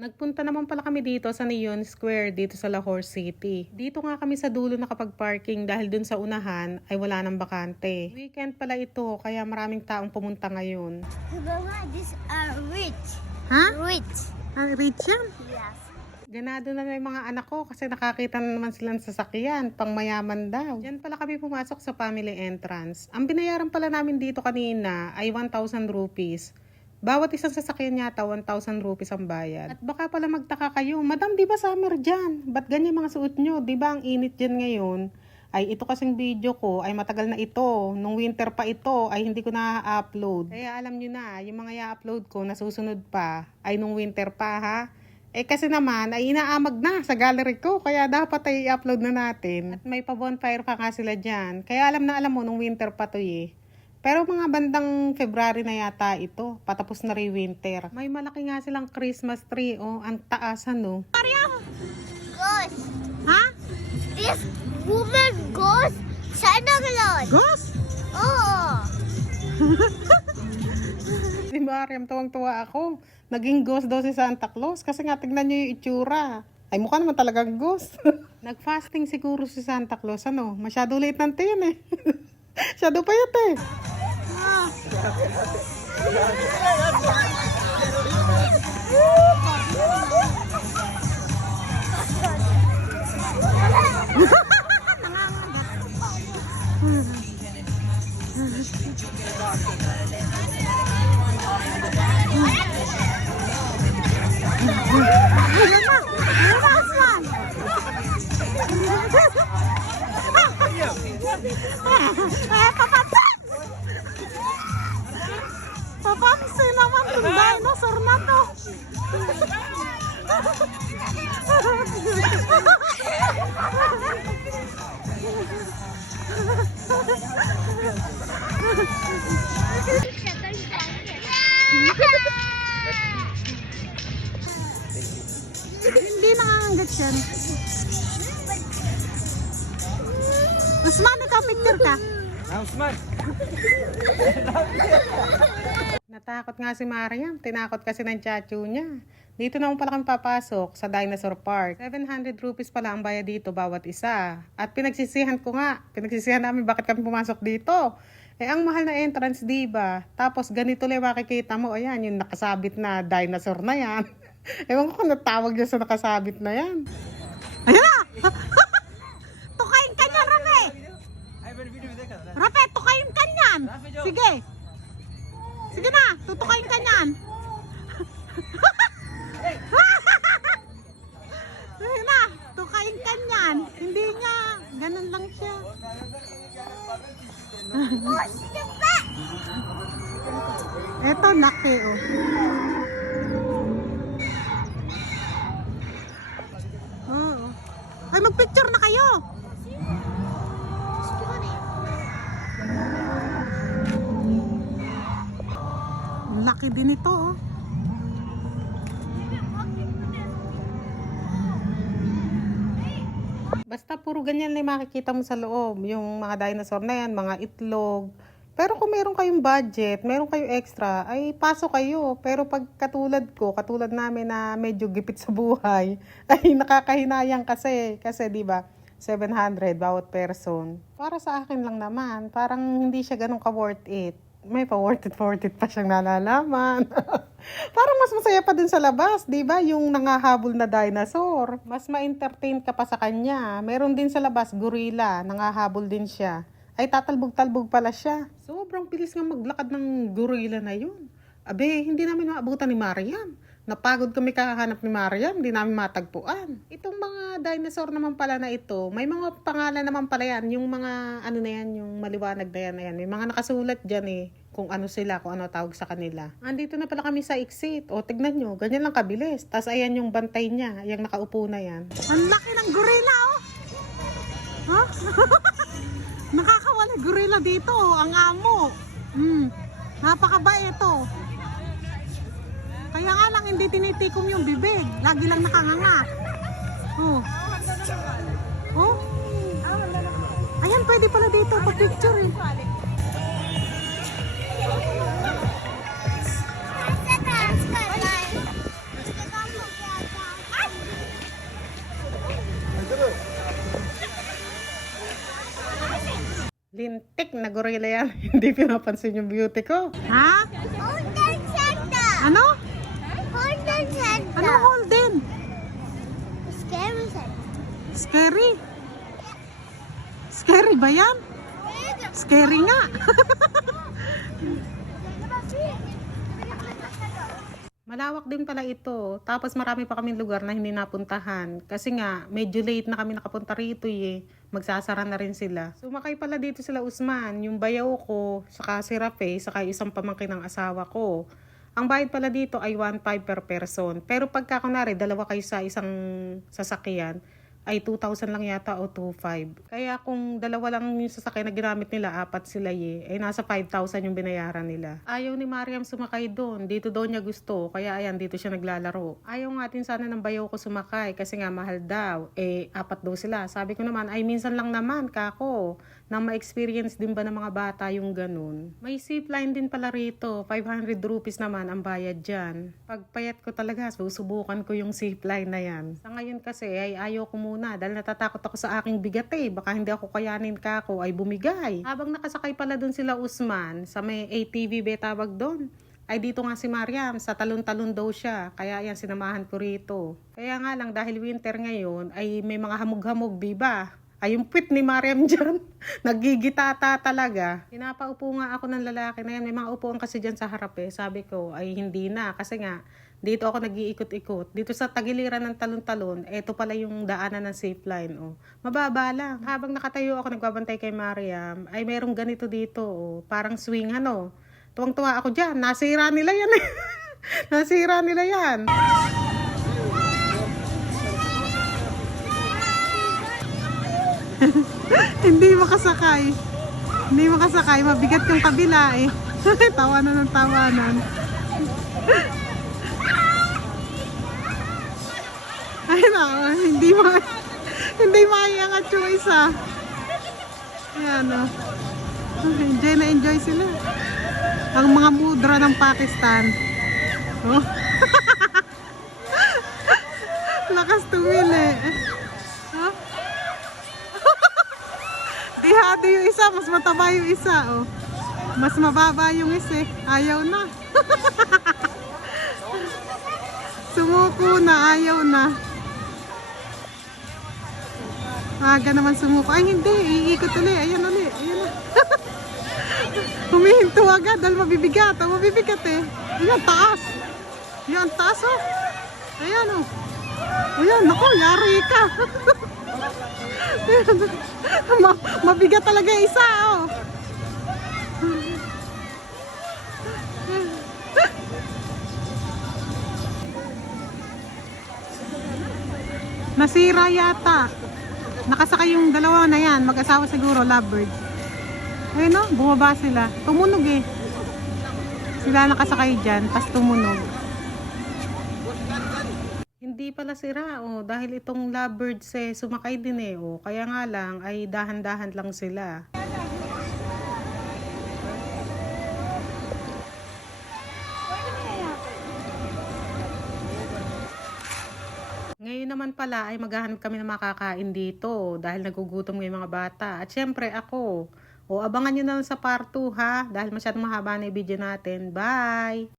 Nagpunta naman pala kami dito sa Neon Square dito sa Lahore City. Dito nga kami sa dulo nakapag-parking dahil dun sa unahan ay wala nang bakante. Weekend pala ito kaya maraming taong pumunta ngayon. Mama, these are rich. Ha? Rich. Rich yan? Yes. Ganado na yung mga anak ko kasi nakakita na naman silang sasakyan, pang mayaman daw. Diyan pala kami pumasok sa family entrance. Ang binayaran pala namin dito kanina ay 1,000 rupees. Bawat isang sasakyan yata 1,000 rupees ang bayad. At baka pala magtaka kayo, Madam, di ba summer dyan? Ba't ganyan mga suot nyo? Di ba ang init dyan ngayon? Ay ito kasing video ko ay matagal na ito. Nung winter pa ito ay hindi ko na-upload. Kaya alam nyo na, yung mga i-upload ko na susunod pa ay nung winter pa ha. Kasi naman ay inaamag na sa gallery ko kaya dapat ay i-upload na natin. At may pa-bonfire pa nga sila dyan. Kaya alam na alam mo nung winter pa to eh. Pero mga bandang February na yata ito. Patapos na rin winter. May malaki nga silang Christmas tree. Oh, ang taasan oh. Ghost. Ha? This woman ghost. Santa Claus. Ghost? Oo. Si Mariam, tuwang-tuwa ako. Naging ghost daw si Santa Claus kasi nga tignan niyo yung itsura. Ay mukha naman talagang ghost. Nag-fasting siguro si Santa Claus. Ano? Masyado late ng tiyan eh. Shadow pa yun eh. Papansin naman yung dinosaur na to. Hindi nakanggat yan. Usman, ikaw picture ka. Usman! Natakot nga si Mariam. Tinakot kasi ng chachu niya. Dito naman pala kami papasok sa Dinosaur Park. 700 rupees pala ang bayad dito bawat isa. At pinagsisihan ko nga. Pinagsisihan namin bakit kami pumasok dito. Ang mahal na entrance, diba? Tapos ganito lang makikita mo. Ayan, yung nakasabit na dinosaur na yan. Ewan ko kung natawag niya sa nakasabit na yan. Ayan na! Tukayin ka niya, Rafe! Rafe, tukayin ka niyan! Sige! Sige na, tutukayin ka niyan! Sige na, tukayin ka niyan! Hindi niya, ganun lang siya. Eto, laki oh. Oo. Ay, magpicture na kayo! Laki din ito oh. Basta puro ganyan lang makikita mo sa loob. Yung mga dinosaur na yan, mga itlog. Pero kung meron kayong budget, meron kayong extra, ay pasok kayo. Pero pag katulad namin na medyo gipit sa buhay, ay nakakahinayang kasi. Kasi diba, 700 bawat person. Para sa akin lang naman, parang hindi siya ganun ka-worth it. May pa-worth it pa siyang nalalaman. Parang mas masaya pa dun sa labas, di ba? Yung nangahabol na dinosaur. Mas ma-entertain ka pa sa kanya. Meron din sa labas, gorilla. Nangahabol din siya. Ay, tatalbog-talbog pala siya. Sobrang bilis nga maglakad ng gorilla na yun. Abe, hindi namin maabutan ni Mariam. Napagod kami kakahanap ni Mariam, hindi namin matagpuan. Itong mga dinosaur naman pala na ito, may mga pangalan naman pala yan. Yung mga ano na yan, yung maliwanag na yan. May mga nakasulat dyan eh. Kung ano sila, kung ano tawag sa kanila. Andito na pala kami sa exit. O, tignan nyo, ganyan lang kabilis. Tapos ayan yung bantay niya, yung nakaupo na yan. Ang laki ng gorilla oh! Huh? Nakakawala gorilla dito, ang amo. Napakabait ito. Kaya nga lang hindi tinitikom yung bibig. Lagi lang nakanganga. Oh. Oh. Ayan, pwede pala dito pa-picture eh. Lintik na gorilla yan. Hindi pinapansin yung beauty ko. Ha? Golden Santa. Ano? Golden Santa. Ano Holden? Scary Santa. Scary? Scary ba yan? Scary nga. Malawak din pala ito. Tapos marami pa kaming lugar na hindi napuntahan. Kasi nga, medyo late na kami nakapunta rito eh. Magsasara na rin sila. Sumakay pala dito sila Usman, yung bayaw ko, saka si Rafe, saka yung isang pamangkin ng asawa ko. Ang bayad pala dito ay 1.5 per person. Pero pagka kunwari, dalawa kayo sa isang sasakyan, ay 2,000 lang yata o 2,500. Kaya kung dalawa lang yung sasakyan na ginamit nila, apat sila ay nasa 5,000 yung binayaran nila. Ayaw ni Mariam sumakay doon. Dito daw niya gusto. Kaya ayan, dito siya naglalaro. Ayaw nga din sana ng bayaw ko sumakay kasi nga mahal daw. Apat daw sila. Sabi ko naman, ay minsan lang naman, kako. Na ma-experience din ba ng mga bata yung ganun. May zipline din pala rito. 500 rupees naman ang bayad dyan. Pagpayat ko talaga, susubukan ko yung zipline na yan. Sa ngayon kasi ay ayaw ko muna dahil natatakot ako sa aking bigat eh. Baka hindi ako kayanin kako ay bumigay. Habang nakasakay pala dun sila Usman sa may ATV be tawag doon. Ay dito nga si Mariam, sa talon-talon daw siya. Kaya yan, sinamahan ko rito. Kaya nga lang dahil winter ngayon ay may mga hamog-hamog, diba? Ay, yung puwit ni Mariam dyan, nagigitata talaga. Pinapaupo nga ako ng lalaki na yan. May mga upuan kasi dyan sa harap eh. Sabi ko, ay hindi na. Kasi nga, dito ako nag-iikot-ikot. Dito sa tagiliran ng talon-talon, eto pala yung daanan ng safe line. Oh. Mababa lang. Habang nakatayo ako nagbabantay kay Mariam, ay merong ganito dito. Oh. Parang swing ano. Tuwang-tuwa ako dyan. Nasira nila yan eh. Nasira nila yan. Hindi makasakay. Hindi makasakay. Mabigat yung kabila eh. Tawanan ng tawanan. Ay na, hindi maiangat yung isa. Ayan o. Enjoy na enjoy sila. Ang mga mudra ng Pakistan. Oh. Lakas tumili. Oh. Dihado yung isa, mas mataba yung isa, oh. Mas mababa yung isa, ayaw na. Sumuko na, ayaw na. Aga naman sumuko. Ay, hindi, iikot ulit. Ayan ulit, ayan na. Humihinto agad dahil mabibigat. Oh, mabibigat eh. Ayan, taas. Ayan, taas, oh. Ayan, oh. Ayan, naku, yari ka. Mabigat talaga yung isa, oh. Nasira yata. Nakasakay yung dalawa na yan. Mag-asawa siguro, lovebird. Ayun no, bumaba sila. Tumunog eh. Sila nakasakay dyan, tas tumunog. Hindi pala sira, oh, dahil itong lovebirds eh, sumakay din eh, oh. Kaya nga lang, ay dahan-dahan lang sila. Ngayon naman pala ay maghahanap kami ng makakain dito dahil nagugutom ng mga bata. At syempre ako, o abangan nyo na lang sa part 2 ha, dahil masyadong mahaba na yung video natin. Bye!